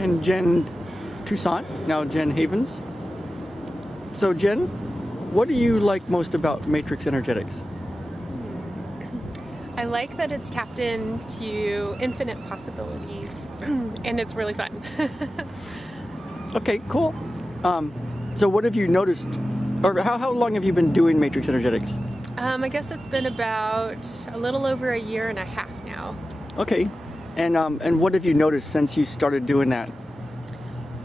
and Jen Toussaint, now Jen Havens. So Jen, what do you like most about matrix energetics? I like that it's tapped into infinite possibilities and it's really fun. Okay, cool. So what have you noticed, or how long have you been doing matrix energetics? I guess it's been about a little over a year and a half now. Okay, and what have you noticed since you started doing that?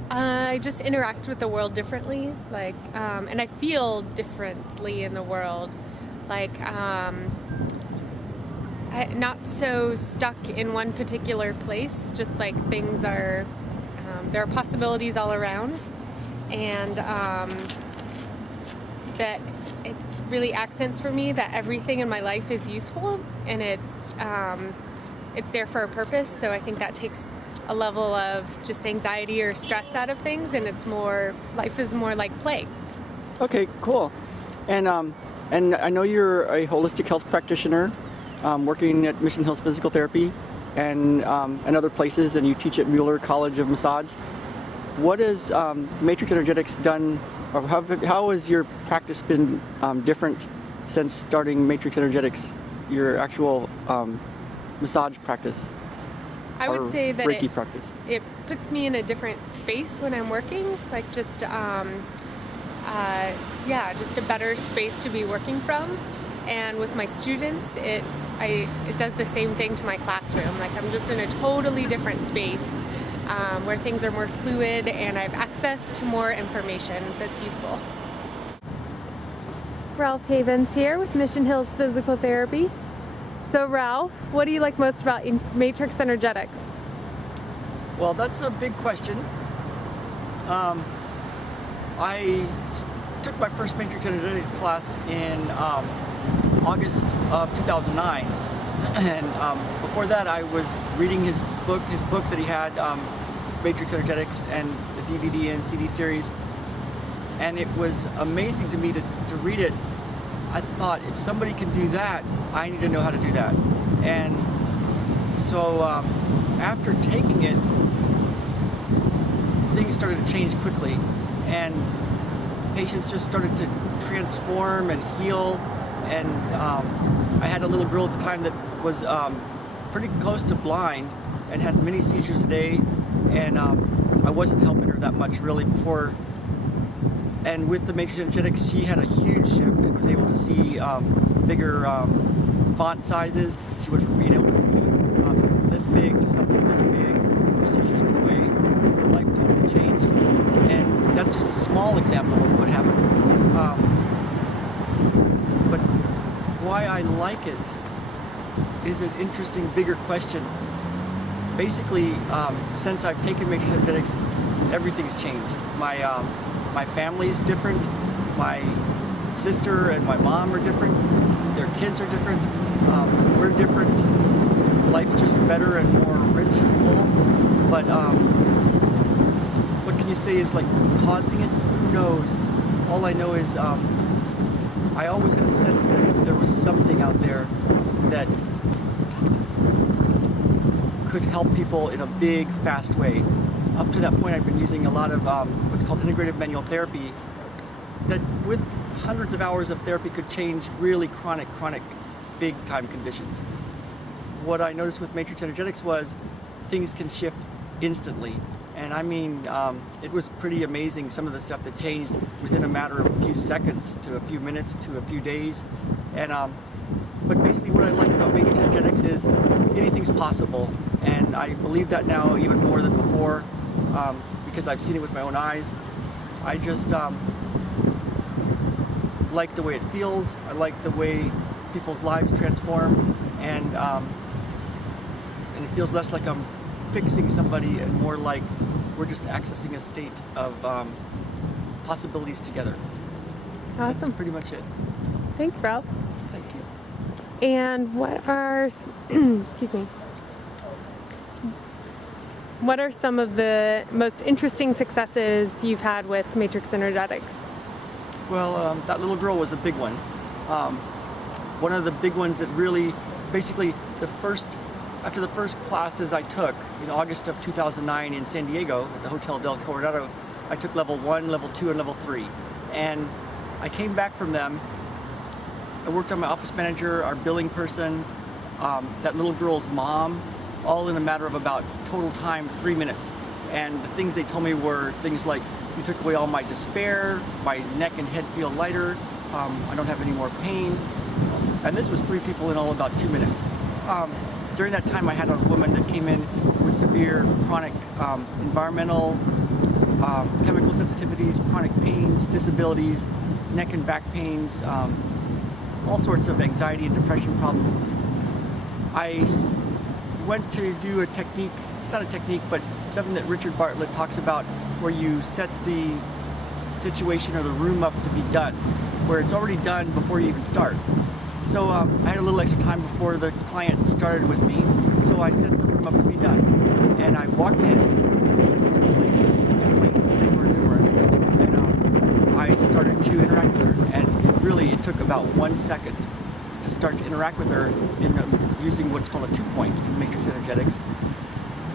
I just interact with the world differently, and I feel differently in the world. Not so stuck in one particular place, just like things are, there are possibilities all around, and that it really accents for me that everything in my life is useful, and it's there for a purpose. So I think that takes a level of just anxiety or stress out of things, and life is more like play. Okay, cool. And I know you're a holistic health practitioner, working at Mission Hills Physical Therapy and other places, and you teach at Mueller College of Massage. What has Matrix Energetics done, or how has your practice been different since starting Matrix Energetics, your actual massage practice? I would say that Reiki practice. It puts me in a different space when I'm working, just a better space to be working from. And with my students, it does the same thing to my classroom. I'm just in a totally different space where things are more fluid and I have access to more information that's useful. Ralph Havens here with Mission Hills Physical Therapy. So Ralph, what do you like most about Matrix Energetics? Well, that's a big question. I took my first Matrix Energetics class in August of 2009, and before that I was reading his book that he had, Matrix Energetics, and the DVD and CD series, and it was amazing to me to read it. I thought, if somebody can do that, I need to know how to do that. And so after taking it, things started to change quickly, and patients just started to transform and heal. And I had a little girl at the time that was pretty close to blind and had many seizures a day, and I wasn't helping her that much really before. And with the Matrix Energetics, she had a huge shift and was able to see bigger font sizes. She went from being able to see something this big to something this big. Her seizures went away. Her life totally changed. And that's just a small example of what happened. But why I like it is an interesting, bigger question. Basically, since I've taken Matrix Energetics, everything's changed. My family's different. My sister and my mom are different. Their kids are different. We're different. Life's just better and more rich and full. But what can you say is causing it? Who knows? All I know is I always had a sense that there was something out there that could help people in a big, fast way. Up to that point, I've been using a lot of what's called integrative manual therapy, that with hundreds of hours of therapy could change really chronic, big-time conditions. What I noticed with Matrix Energetics was things can shift instantly. And I mean, it was pretty amazing, some of the stuff that changed within a matter of a few seconds to a few minutes to a few days. And but basically what I like about Matrix Energetics is anything's possible. And I believe that now even more than before, because I've seen it with my own eyes. I just like the way it feels. I like the way people's lives transform, and it feels less like I'm fixing somebody and more like we're just accessing a state of possibilities together. Awesome. That's pretty much it. Thanks, Ralph. Thank you. And what are, excuse me, what are some of the most interesting successes you've had with Matrix Energetics? Well, that little girl was a big one. One of the big ones that really, basically the first after the first classes I took in August of 2009 in San Diego at the Hotel Del Coronado, I took level 1, level 2, and level 3. And I came back from them. I worked on my office manager, our billing person, that little girl's mom, all in a matter of about total time 3 minutes. And the things they told me were things like, you took away all my despair, my neck and head feel lighter, I don't have any more pain. And this was 3 people in all about 2 minutes. During that time, I had a woman that came in with severe chronic environmental, chemical sensitivities, chronic pains, disabilities, neck and back pains, all sorts of anxiety and depression problems. I went to do a technique, it's not a technique, but something that Richard Bartlett talks about, where you set the situation or the room up to be done, where it's already done before you even start. So I had a little extra time before the client started with me, so I set the room up to be done. And I walked in, listened to the ladies' complaints, and they were numerous, and I started to interact with her. And really, it took about 1 second to start to interact with her in using what's called a 2-point in matrix energetics.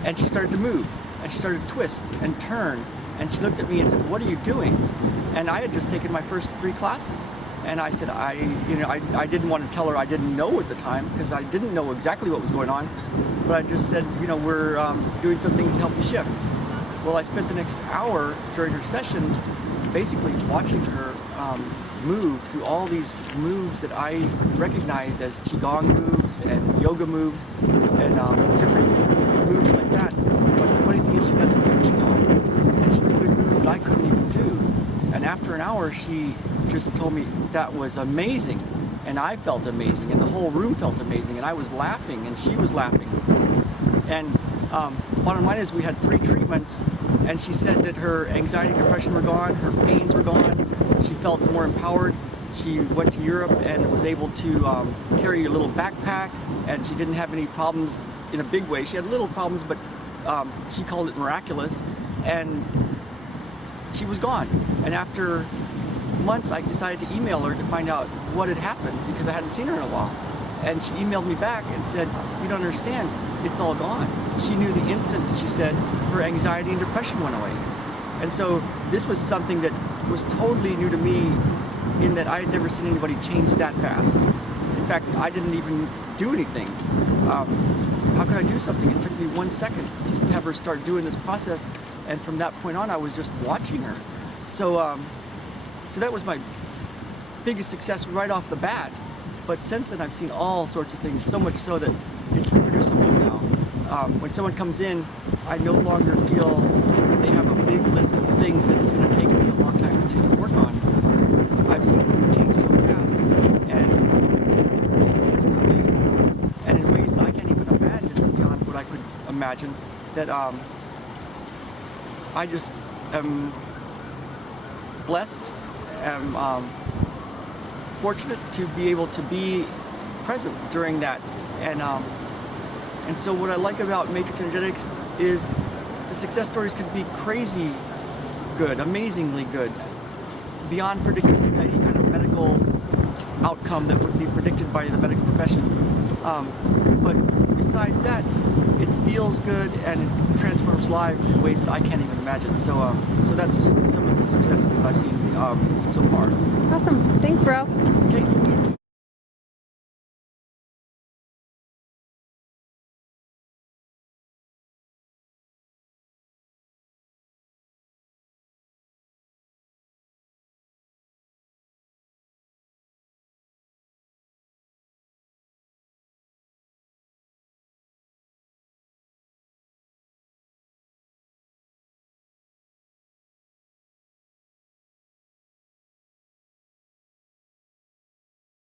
And she started to move, and she started to twist and turn, and she looked at me and said, "What are you doing?" And I had just taken my first 3 classes. And I said, I didn't want to tell her I didn't know at the time, because I didn't know exactly what was going on. But I just said, we're doing some things to help you shift. Well, I spent the next hour during her session basically watching her move through all these moves that I recognized as Qigong moves and yoga moves and different moves like that. But the funny thing is, she doesn't do Qigong. And she was doing moves that I couldn't even do. And after an hour, she just told me that was amazing. And I felt amazing, and the whole room felt amazing, and I was laughing, and she was laughing. And bottom line is, we had 3 treatments, and she said that her anxiety and depression were gone, her pains were gone, she felt more empowered. She went to Europe and was able to carry a little backpack, and she didn't have any problems in a big way. She had little problems, but she called it miraculous, and she was gone. And after months, I decided to email her to find out what had happened, because I hadn't seen her in a while. And she emailed me back and said, "You don't understand, it's all gone." She knew the instant, she said, her anxiety and depression went away. And so this was something that was totally new to me, in that I had never seen anybody change that fast. In fact, I didn't even do anything. How could I do something? It took me 1 second just to have her start doing this process. And from that point on, I was just watching her. So that was my biggest success right off the bat. But since then, I've seen all sorts of things, so much so that it's reproducible now. When someone comes in, I no longer feel they have a big list of things that it's going to take me a long time to work on. I've seen things change so fast and consistently, and in ways that I can't even imagine, beyond what I could imagine, that I just am blessed, am fortunate to be able to be present during that. And so what I like about Matrix Energetics is the success stories could be crazy good, amazingly good, beyond predictors of any kind of medical outcome that would be predicted by the medical profession. But besides that, it feels good and it transforms lives in ways that I can't even imagine. So that's some of the successes that I've seen so far. Awesome. Thanks, bro. Okay.